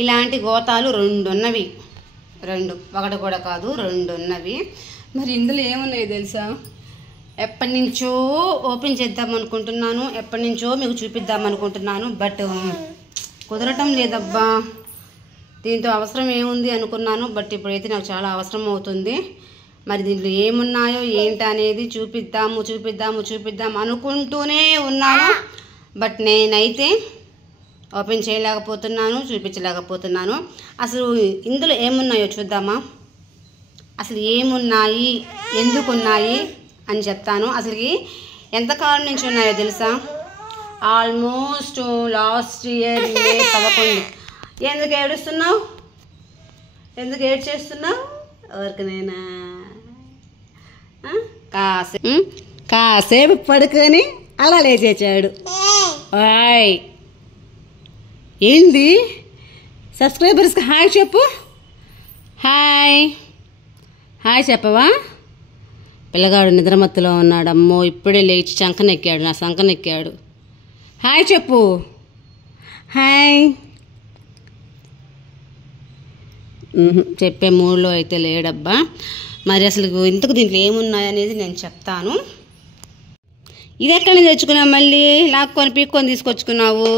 ఇలాంటి గోతాలు 2 ఉన్నవి, 2, ఒకటి కూడా కాదు 2 ఉన్నవి. మరి ఇందులో ఏమున్నాయో తెలుసా? ఎప్పటి నుంచో ఓపెన్ చేద్దాం అనుకుంటున్నాను, ఎప్పటి నుంచో మీకు చూపిద్దాం అనుకుంటున్నాను. బట్ కుదరటం లేదబ్బా. దీంతో అవసరం ఏముంది అనుకున్నాను, బట్ ఇప్పుడైతే నాకు చాలా అవసరం అవుతుంది. మరి దీంట్లో ఏమున్నాయో ఏంటి అనేది చూపిద్దాం అనుకుంటూనే ఉన్నాను. బట్ నేనైతే ఓపెన్ చేయలేకపోతున్నాను, చూపించలేకపోతున్నాను. అసలు ఇందులో ఏమున్నాయో చూద్దామా? అసలు ఏమున్నాయి, ఎందుకున్నాయి అని చెప్తాను. అసలు ఎంతకాలం నుంచి ఉన్నాయో తెలుసా? Almost last year May 11. ఎందుకు ఏడుస్తున్నావు? ఎందుకు ఏడ్చేస్తున్నావు? ఎవరికైనా కాసేపు పడుకొని అలా లేచేచాడు. ఓయ్ ఏంది? సబ్స్క్రైబర్స్కి హాయ్ చెప్పు. హాయ్ చెప్పవా? పిల్లగాడు నిద్రమత్తులో ఉన్నాడు. అమ్మో ఇప్పుడే లేచి చంకనెక్కాడు, నా సంకనెక్కాడు. హాయ్ చెప్పు. హాయ్. చెప్పే మూడ్లో అయితే లేడబ్బా. మరి అసలు ఇంతకు దీంట్లో ఏమున్నాయనేది నేను చెప్తాను. ఇది ఎక్కడి నుంచి తెచ్చుకున్నావు? మళ్ళీ లాక్కొని పీక్కొని తీసుకొచ్చుకున్నావు?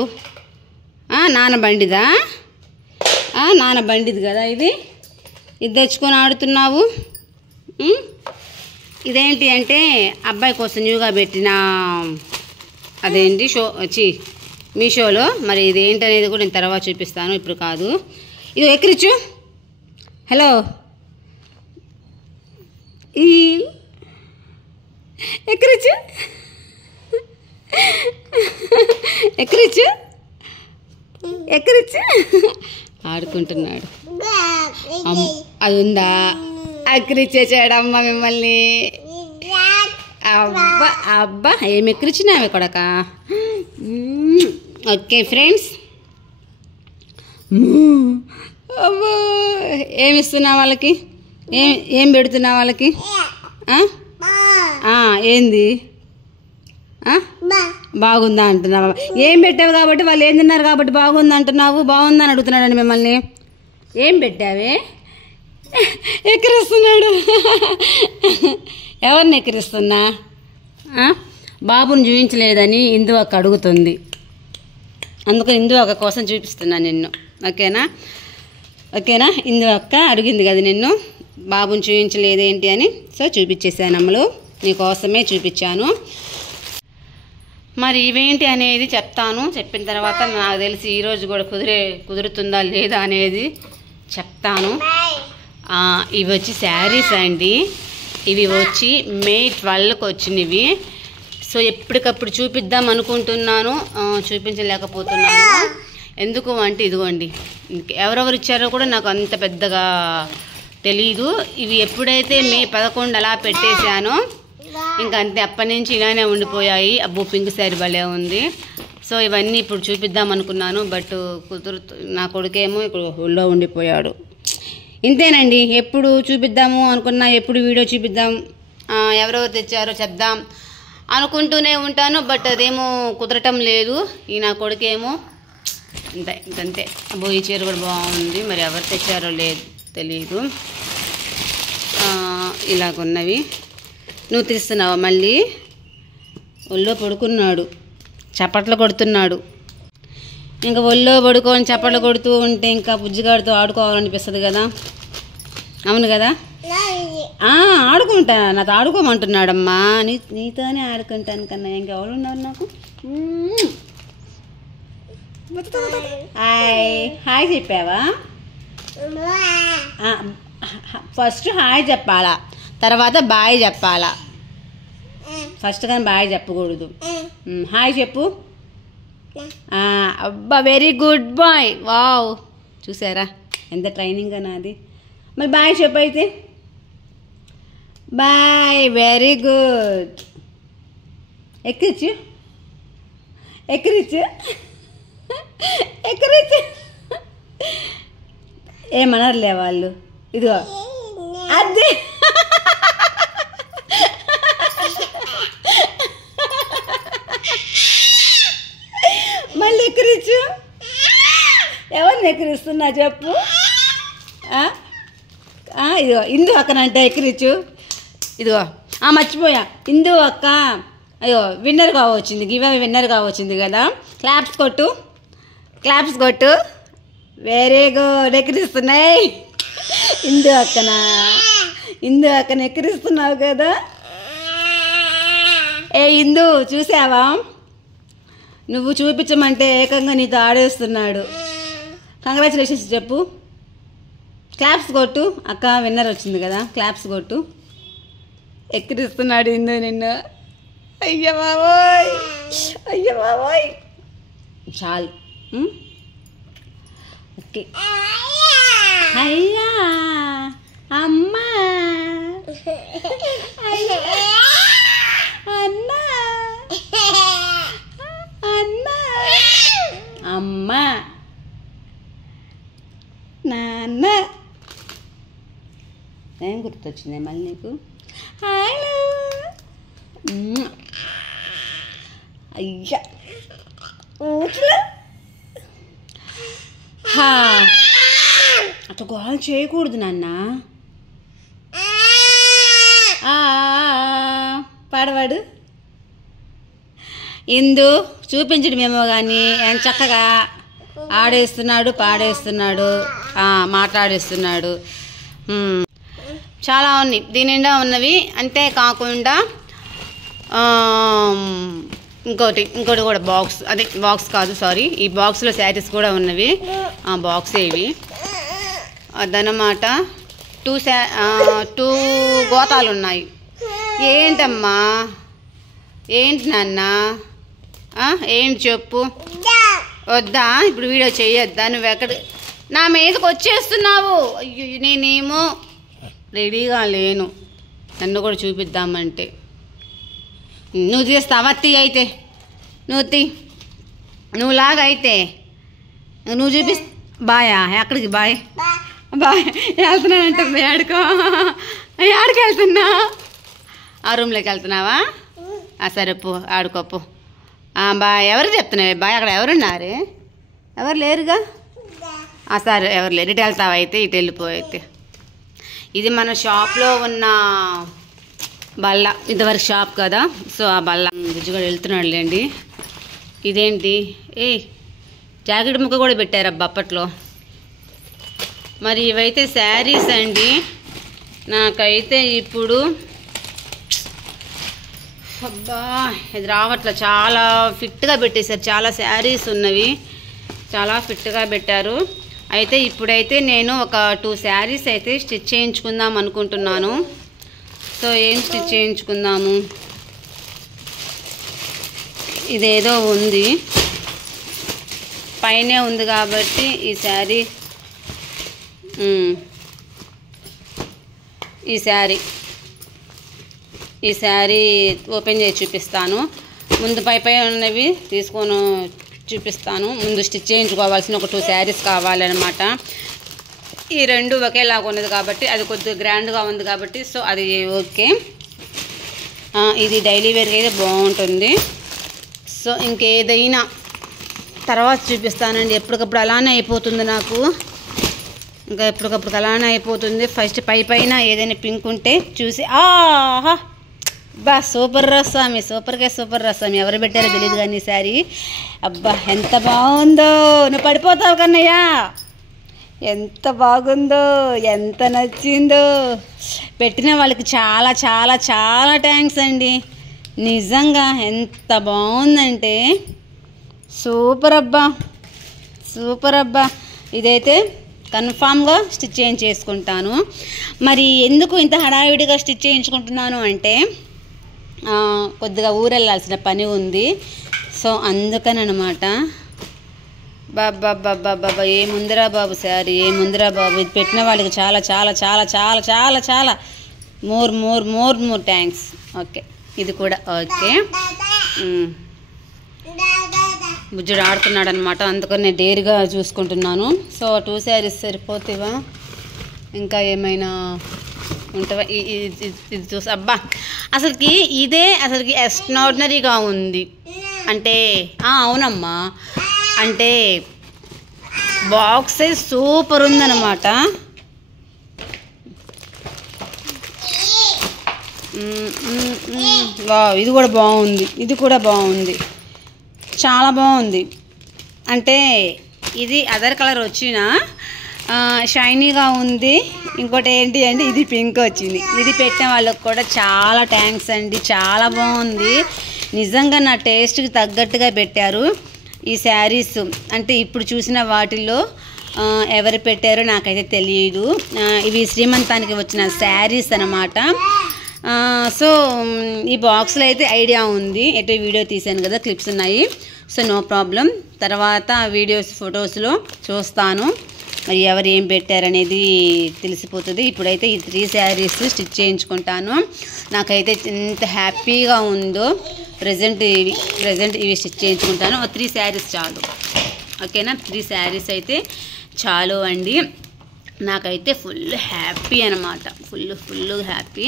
నాన్న బండిదా? నాన్న బండిది కదా ఇది తెచ్చుకొని ఆడుతున్నావు. ఇదేంటి అంటే అబ్బాయి కోసం న్యూగా పెట్టిన అదేంటి మీషోలో. మరి ఇది ఏంటనేది కూడా నేను తర్వాత చూపిస్తాను, ఇప్పుడు కాదు. ఇది ఎక్కిరిచ్చు. హలో ఎక్కిరిచ్చు ఆడుకుంటున్నాడు. అది ఉందా? ఎక్కిరిచ్చేసాడమ్మ మిమ్మల్ని. అబ్బా ఏమి ఎక్కిరిచ్చినావే కొడక. ఓకే ఫ్రెండ్స్, అబ్బో ఏమిస్తున్నా వాళ్ళకి? ఏం పెడుతున్నా వాళ్ళకి? ఏంది బాగుందా అంటున్నావా? ఏం పెట్టావు కాబట్టి వాళ్ళు ఏం తిన్నారు కాబట్టి బాగుంది అంటున్నావు. బాగుందని అడుగుతున్నాడండి మిమ్మల్ని. ఏం పెట్టావే? ఎక్కిరిస్తున్నాడు. ఎవరిని ఎక్కిరిస్తున్నా? బాబుని చూపించలేదని ఇందు అక్క అడుగుతుంది, అందుకని ఇందు అక్క కోసం చూపిస్తున్నా నిన్ను. ఓకేనా? ఇందు అక్క అడిగింది కదా నిన్ను, బాబుని చూపించలేదేంటి అని. సో చూపించేసాను అమ్మలు, నీకోసమే చూపించాను. మరి ఇవేంటి అనేది చెప్తాను. చెప్పిన తర్వాత నాకు తెలిసి ఈరోజు కూడా కుదురుతుందా లేదా అనేది చెప్తాను. ఇవి వచ్చి శారీస్ అండి. ఇవి వచ్చి మే 12కి వచ్చినవి. సో ఎప్పటికప్పుడు చూపిద్దాం అనుకుంటున్నాను, చూపించలేకపోతున్నాను. ఎందుకు అంటే ఇదిగోండి, ఎవరెవరు ఇచ్చారో కూడా నాకు అంత పెద్దగా తెలీదు. ఇవి ఎప్పుడైతే మే 11 అలా పెట్టేశానో ఇంకా అంతే, అప్పటి నుంచి ఇలానే ఉండిపోయాయి. అబ్బో పింక్ శారీ భలే ఉంది. సో ఇవన్నీ ఇప్పుడు చూపిద్దాం అనుకున్నాను, బట్ నా కొడుకేమో ఇప్పుడు ఊళ్ళో ఉండిపోయాడు. ఇంతేనండి, ఎప్పుడు చూపిద్దాము అనుకున్నా, ఎప్పుడు వీడియో చూపిద్దాం, ఎవరెవరు తెచ్చారో చెప్దాం అనుకుంటూనే ఉంటాను. బట్ అదేమో కుదరటం లేదు. ఈ నా కొడుకేమో ఇంకంతే. అబ్బో ఈ చీర కూడా బాగుంది, మరి ఎవరు తెచ్చారో లేదు తెలీదు. ఇలాగున్నవి. నువ్వు తీస్తున్నావా? మళ్ళీ ఒళ్ళో పడుకున్నాడు, చప్పట్లు కొడుతున్నాడు. ఇంకా ఒళ్ళో పడుకొని చప్పట్లు కొడుతూ ఉంటే ఇంకా బుజ్జిగాడితో ఆడుకోవాలనిపిస్తుంది కదా. అవును కదా? ఆడుకుంటా, నాతో ఆడుకోమంటున్నాడమ్మా. నీతోనే ఆడుకుంటాను కన్నా ఇంకెవరు ఉన్నారు నాకు? హాయ్ చెప్పావా? ఫస్ట్ హాయ్ చెప్పాలా, తర్వాత బాయ్ చెప్పాలా. ఫస్ట్ కానీ బాయ్ చెప్పకూడదు. హాయ్ చెప్పు. అబ్బా వెరీ గుడ్ బాయ్. వావ్, చూసారా ఎంత ట్రైనింగ్ నాది. మరి బాయ్ చెప్పు అయితే. Bye, very good. ఎక్కిరిచ్చు. ఏమనర్లే వాళ్ళు. ఇదిగో అదే మళ్ళీ ఎక్కిరిచ్చు. ఎవరిని ఎవరిని ఎక్కిరిస్తున్నా చెప్పు. ఇదిగో ఇందు అక్కనంటే ఎక్కిరిచ్చు. ఇదిగో మర్చిపోయా, ఇందు అక్క అయ్యో విన్నర్గా వచ్చింది, గివ్ అవే విన్నర్గా వచ్చింది కదా. క్లాప్స్ కొట్టు. Very good. ఎక్కిరిస్తున్నాయి ఇందు అక్కన ఎక్కిరిస్తున్నావు కదా. ఇందు చూసావా, నువ్వు చూపించమంటే ఏకంగా నీతో ఆడేస్తున్నాడు. కంగ్రాచులేషన్స్ చెప్పు. క్లాప్స్ కొట్టు. అక్క విన్నర్ వచ్చింది కదా, క్లాప్స్ కొట్టు. ఎక్కిరిస్తున్నాడు ఇందు నిన్ను. అయ్య బాబోయ్ చాలు. ఓకే. అయ్యా అమ్మా అన్నా అమ్మా నాన్న. ఏం గుర్తొచ్చింది మళ్ళీ నీకు? హలో అయ్యా ఊట్లా అట్లా గోల్ చేయకూడదు నాన్న. పాడవాడు ఇందు చూపించడమేమో కానీ ఎంత చక్కగా ఆడేస్తున్నాడు, పాడేస్తున్నాడు, మాట్లాడేస్తున్నాడు. చాలా ఉన్నాయి దీని నిండా ఉన్నవి. అంతేకాకుండా ఇంకోటి కూడా బాక్స్ కాదు సారీ, ఈ బాక్స్లో శారీస్ కూడా ఉన్నవి. బాక్సే ఇవి అదనమాట. 2 గోతాలు ఉన్నాయి. ఏంటమ్మా, ఏంటి నాన్న, ఏంటి చెప్పు. వద్దా ఇప్పుడు వీడియో చేయొద్దా? నువ్వు ఎక్కడ నా మీదకి వచ్చేస్తున్నావు? అయ్యో నేనేమో రెడీగా లేను, నన్ను కూడా చూపిద్దామంటే. నువ్వు తీస్తావా? అయితే నువ్వు లాగా అయితే నువ్వు బాయా? ఎక్కడికి బాయ్ వెళ్తున్నానంటే ఆడికి వెళ్తున్నా. ఆ రూమ్లోకి వెళ్తున్నావా? సరే పో ఆడుకోపో. బాయ్. ఎవరికి చెప్తున్నావు బాయ్? అక్కడ ఎవరున్నారు? ఎవరు లేరుగా. సరే ఎవరు లేరు. ఇటు వెళ్తావా అయితే? ఇటు వెళ్ళిపోయితే. ఇది మన షాప్లో ఉన్న బల్ల, ఇంతవరకు షాప్ కదా, సో ఆ బల్ల. బుజ్జి కూడా వెళ్తున్నాడులేండి. ఇదేంటి జాకెట్ ముక్క కూడా పెట్టారబ్బా అప్పట్లో. మరి ఇవైతే శారీస్ అండి. నాకైతే ఇప్పుడు అబ్బా ఇది రావట్లే, చాలా ఫిట్గా పెట్టేశారు. చాలా శారీస్ ఉన్నవి, చాలా ఫిట్గా పెట్టారు. అయితే ఇప్పుడైతే నేను ఒక 2 శారీస్ అయితే స్టిచ్ చేయించుకుందాం అనుకుంటున్నాను. సో ఏం స్టిచ్ చేయించుకుందాము? ఇదేదో ఉంది పైనే ఉంది కాబట్టి ఈ శారీ ఓపెన్ చేసి చూపిస్తాను. ముందు పై ఉన్నవి తీసుకొని చూపిస్తాను. ముందు స్టిచ్ చేయించుకోవాల్సిన ఒక 2 శారీస్ కావాలన్నమాట. ఈ 2 ఒకేలాగా ఉన్నది కాబట్టి, అది కొద్దిగా గ్రాండ్గా ఉంది కాబట్టి సో అది ఓకే. ఇది డైలీ వేర్కి అయితే బాగుంటుంది. సో ఇంకేదైనా తర్వాత చూపిస్తానండి. ఎప్పటికప్పుడు అలానే అయిపోతుంది నాకు, ఇంకా ఎప్పటికప్పుడు అలానే అయిపోతుంది. ఫస్ట్ పైన ఏదైనా పింక్ ఉంటే చూసి అబ్బా సూపర్ రా స్వామి, సూపర్ రా స్వామి. ఎవరు పెట్టారో తెలియదు కానీ శారీ అబ్బా ఎంత బాగుందో. నువ్వు పడిపోతావు కన్నయ్య. ఎంత బాగుందో, ఎంత నచ్చిందో. పెట్టిన వాళ్ళకి చాలా చాలా చాలా థ్యాంక్స్ అండి. నిజంగా ఎంత బాగుందంటే సూపర్ అబ్బా. ఇదైతే కన్ఫామ్గా స్టిచ్ చేయించుకుంటాను. మరి ఎందుకు ఇంత హడావిడిగా స్టిచ్ చేయించుకుంటున్నాను అంటే కొద్దిగా ఊరెళ్ళాల్సిన పని ఉంది. సో అందుకనమాట. బాబా ఏముందిరా బాబు శారీ, ఏముందిరా బాబు. ఇది పెట్టిన వాళ్ళకి చాలా చాలా చాలా చాలా చాలా చాలా మోర్ థ్యాంక్స్. ఓకే ఇది కూడా ఓకే. బుజ్జుడు ఆడుతున్నాడు అనమాట, అందుకని నేను డేర్గా చూసుకుంటున్నాను. సో 2 శారీస్ సరిపోతేవా? ఇంకా ఏమైనా ఉంటావా? ఇది చూసి అబ్బా అసలుకి ఎక్స్ట్రాడినరీగా ఉంది. అంటే అవునమ్మా, అంటే బాక్స్ సైజ్ సూపర్ ఉందన్నమాట. ఇది కూడా బాగుంది, ఇది కూడా బాగుంది, చాలా బాగుంది. అంటే ఇది అదర్ కలర్ వచ్చిన షైనీగా ఉంది. ఇంకోటి ఏంటి అంటే ఇది పింక్ వచ్చింది. ఇది పెట్టిన వాళ్ళకి కూడా చాలా థ్యాంక్స్ అండి, చాలా బాగుంది. నిజంగా నా టేస్ట్కి తగ్గట్టుగా పెట్టారు ఈ శారీస్. అంటే ఇప్పుడు చూసిన వాటిల్లో ఎవరు పెట్టారో నాకైతే తెలియదు. ఇవి శ్రీమంతానికి వచ్చిన శారీస్ అన్నమాట. సో ఈ బాక్స్లో అయితే ఐడియా ఉంది, ఎటు వీడియో తీసాను కదా, క్లిప్స్ ఉన్నాయి. సో నో ప్రాబ్లం, తర్వాత వీడియోస్ ఫొటోస్లో చూస్తాను మరి ఎవరు ఏం పెట్టారనేది తెలిసిపోతుంది. ఇప్పుడైతే ఈ 3 శారీస్ స్టిచ్ చేయించుకుంటాను. నాకైతే ఎంత హ్యాపీగా ఉందో. ప్రజెంట్ ఇవి స్టిచ్ చేయించుకుంటాను. 3 శారీస్ చాలు, ఓకేనా. 3 శారీస్ అయితే చాలు అండి. నాకైతే ఫుల్ హ్యాపీ అనమాట, ఫుల్ హ్యాపీ.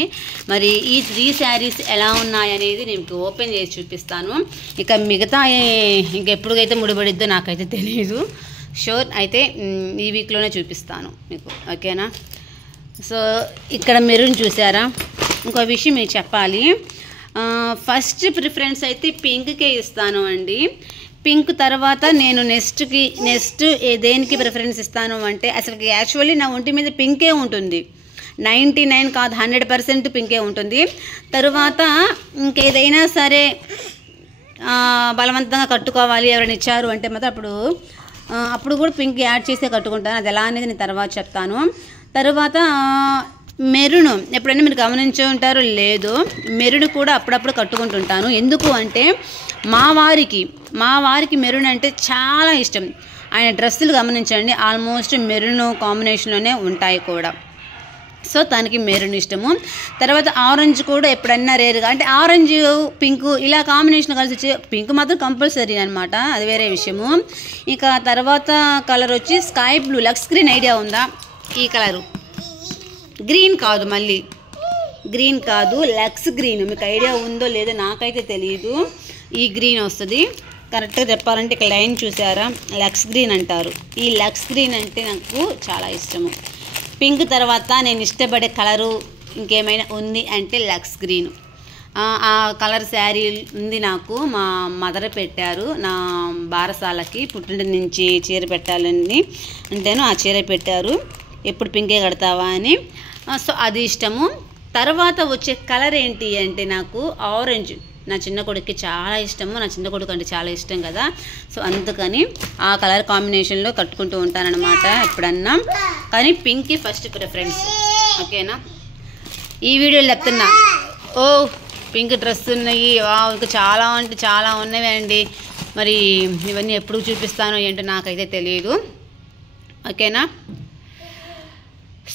మరి ఈ 3 శారీస్ ఎలా ఉన్నాయనేది నేను ఓపెన్ చేసి చూపిస్తాను. ఇక మిగతా ఇంకెప్పుడైతే ముడిపడిద్దో నాకైతే తెలియదు. షూర్ అయితే ఈ వీక్లోనే చూపిస్తాను మీకు, ఓకేనా. సో ఇక్కడ మెరూన్ చూసారా. ఇంకో విషయం మీకు చెప్పాలి, ఫస్ట్ ప్రిఫరెన్స్ అయితే పింక్కే ఇస్తాను అండి. పింక్ తర్వాత నేను నెక్స్ట్ దేనికి ప్రిఫరెన్స్ ఇస్తాను అంటే, అసలు యాక్చువల్లీ నా ఒంటి మీద పింకే ఉంటుంది. 99 కాదు 100% పింకే ఉంటుంది. తరువాత ఇంకేదైనా సరే బలవంతంగా కట్టుకోవాలి ఎవరైనా ఇచ్చారు అంటే మాత్రం అప్పుడు కూడా పింక్ యాడ్ చేసే కట్టుకుంటాను. అది ఎలా అనేది నేను తర్వాత చెప్తాను. తర్వాత మెరూన్ ఎప్పుడైనా మీరు గమనించి ఉంటారో లేదో, మెరూన్ కూడా అప్పుడప్పుడు కట్టుకుంటుంటాను. ఎందుకు అంటే మా వారికి మెరూన్ అంటే చాలా ఇష్టం. ఆయన డ్రెస్సులు గమనించండి, ఆల్మోస్ట్ మెరూన్ కాంబినేషన్లోనే ఉంటాయి కూడా. సో తనకి మెరూన్ ఇష్టము. తర్వాత ఆరెంజ్ కూడా ఎప్పుడన్నా రేరుగా, అంటే ఆరెంజ్ పింక్ ఇలా కాంబినేషన్ కలిసి వచ్చి పింక్ మాత్రం కంపల్సరీ అనమాట, అది వేరే విషయము. ఇక తర్వాత కలర్ వచ్చి sky blue, lux green idea ఉందా? ఈ కలరు గ్రీన్ కాదు, మళ్ళీ గ్రీన్ కాదు, లక్స్ గ్రీన్. మీకు ఐడియా ఉందో లేదో నాకైతే తెలియదు. ఈ గ్రీన్ వస్తుంది. కరెక్ట్గా చెప్పాలంటే ఇక్కడ లైన్ చూసారా, లక్స్ గ్రీన్ అంటారు. ఈ లక్స్ గ్రీన్ అంటే నాకు చాలా ఇష్టము. పింక్ తర్వాత నేను ఇష్టపడే కలరు ఇంకేమైనా ఉంది అంటే లక్స్ గ్రీన్. ఆ కలర్ శారీ ఉంది నాకు, మా మదర్ పెట్టారు నా బారసాలకి. పుట్టింటి నుంచి చీర పెట్టాలని అంటేను ఆ చీర పెట్టారు, ఎప్పుడు పింకే కడతావా అని. సో అది ఇష్టము. తర్వాత వచ్చే కలర్ ఏంటి అంటే నాకు ఆరెంజ్. నా చిన్న కొడుకుకి చాలా ఇష్టము, నా చిన్న కొడుకు అంటే చాలా ఇష్టం కదా. సో అందుకని ఆ కలర్ కాంబినేషన్లో కట్టుకుంటూ ఉంటానన్నమాట ఎప్పుడన్నా. కానీ పింక్కి ఫస్ట్ ప్రిఫరెన్స్, ఓకేనా. ఈ వీడియోలో చెప్తున్నా, ఓ పింక్ డ్రెస్ ఉన్నాయి, ఇంకా చాలా అంటే చాలా ఉన్నవి అండి. మరి ఇవన్నీ ఎప్పుడు చూపిస్తానో ఏంటో నాకైతే తెలియదు, ఓకేనా.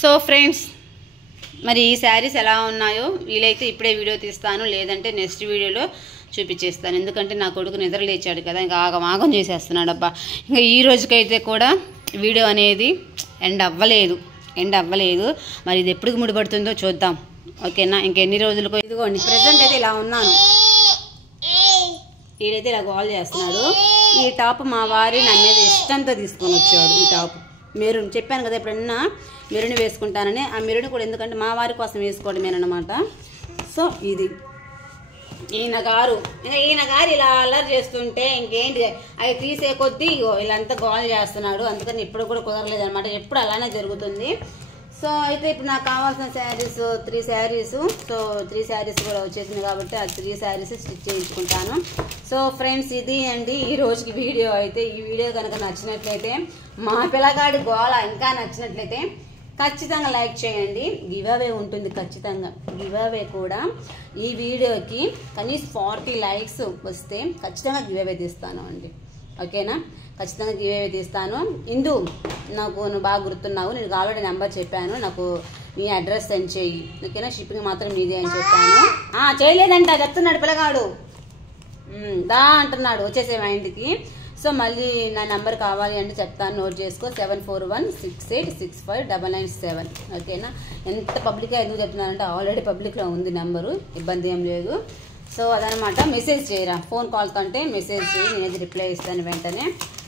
సో ఫ్రెండ్స్, మరి ఈ శారీస్ ఎలా ఉన్నాయో వీలైతే ఇప్పుడే వీడియో తీస్తాను, లేదంటే నెక్స్ట్ వీడియోలో చూపించేస్తాను. ఎందుకంటే నా కొడుకు నిద్ర లేచాడు కదా, ఇంకా ఆగమాగం చేసేస్తున్నాడు అబ్బా. ఇంకా ఈ రోజుకైతే కూడా వీడియో అనేది ఎండ్ అవ్వలేదు. మరి ఇది ఎప్పుడు ముడిపడుతుందో చూద్దాం, ఓకేనా. ఇంకెన్ని రోజులకు. ఇదిగోండి ప్రజెంట్ అయితే ఇలా ఉన్నాను. వీడైతే ఇలా గోల్ చేస్తున్నాడు. ఈ టాప్ మా వారి నా మీద ఇష్టంతో తీసుకొని వచ్చాడు. ఈ టాప్ మెరూన్, చెప్పాను కదా ఎప్పుడన్నా మెరూన్ వేసుకుంటానని. ఆ మెరూన్ కూడా ఎందుకంటే మా వారి కోసం వేసుకోవడమేనమాట. సో ఇది ఈయన గారు ఇలా అల్లరి చేస్తుంటే ఇంకేంటి అవి తీసే కొద్దీ వీళ్ళంతా గోల్ చేస్తున్నాడు. అందుకని ఇప్పుడు కూడా కుదరలేదు అనమాట, ఎప్పుడు అలానే జరుగుతుంది. సో అయితే ఇప్పుడు నాకు కావాల్సిన శారీస్ 3 శారీస్. సో 3 శారీస్ కూడా వచ్చేసింది కాబట్టి ఆ 3 శారీస్ స్టిచ్ చేయించుకుంటాను. సో ఫ్రెండ్స్, ఇది అండి ఈ రోజుకి వీడియో. అయితే ఈ వీడియో కనుక నచ్చినట్లయితే, మా పిల్లగాడి గోళ ఇంకా నచ్చినట్లయితే ఖచ్చితంగా లైక్ చేయండి. గివ్ అవే ఉంటుంది ఖచ్చితంగా. గివ్ అవే కూడా ఈ వీడియోకి కనీసం 40 లైక్స్ వస్తే ఖచ్చితంగా గివ్ అవే తీస్తాను అండి, ఓకేనా. ఖచ్చితంగా గివ్ అవే తీస్తాను. ఇందు, నువ్వు బాగా గుర్తున్నావు, నేను ఆల్రెడీ నెంబర్ చెప్పాను, నాకు నీ అడ్రస్ సెండ్ చేయి, ఓకేనా. షిప్పింగ్ మాత్రం మీదే అని చెప్పాను. చేయలేదంట చెప్తున్నాడు పిల్లగాడు, దా అంటున్నాడు వచ్చేసే మా ఇంటికి. సో మళ్ళీ నా నెంబర్ కావాలి అంటే చెప్తాను, నోట్ చేసుకో. 7416865997, ఓకేనా. ఎంత పబ్లిక్గా ఎందుకు చెప్తున్నానంటే ఆల్రెడీ పబ్లిక్లో ఉంది నెంబరు, ఇబ్బంది ఏం లేదు. సో అదనమాట. మెసేజ్ చేయరా, ఫోన్ కాల్ కంటే మెసేజ్ చేయి, నేనైతే రిప్లై ఇస్తాను వెంటనే.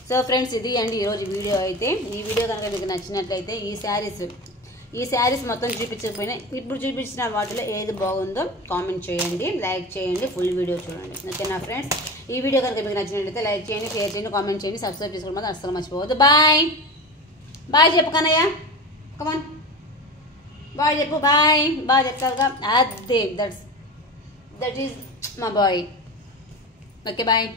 సో ఫ్రెండ్స్, ఇది అండి ఈరోజు వీడియో అయితే. ఈ వీడియో కనుక మీకు నచ్చినట్లయితే ఈ శారీస్ మొత్తం చూపించకపోయినా ఇప్పుడు చూపించిన వాటిలో ఏది బాగుందో కామెంట్ చేయండి, లైక్ చేయండి, ఫుల్ వీడియో చూడండి. ఓకేనా ఫ్రెండ్స్? ఈ వీడియో కనుక మీకు నచ్చినట్లయితే లైక్ చేయండి, షేర్ చేయండి, కామెంట్ చేయండి, సబ్స్క్రైబ్ చేసుకోవడం మాత్రం అస్సలు మర్చిపోవద్దు. బాయ్ బాయ్ చెప్పు కన్నయ్య, కమాన్ బాయ్ చెప్పు. బాయ్ బాయ్ చెప్తావుగా, అదే that is my boy. Okay bye.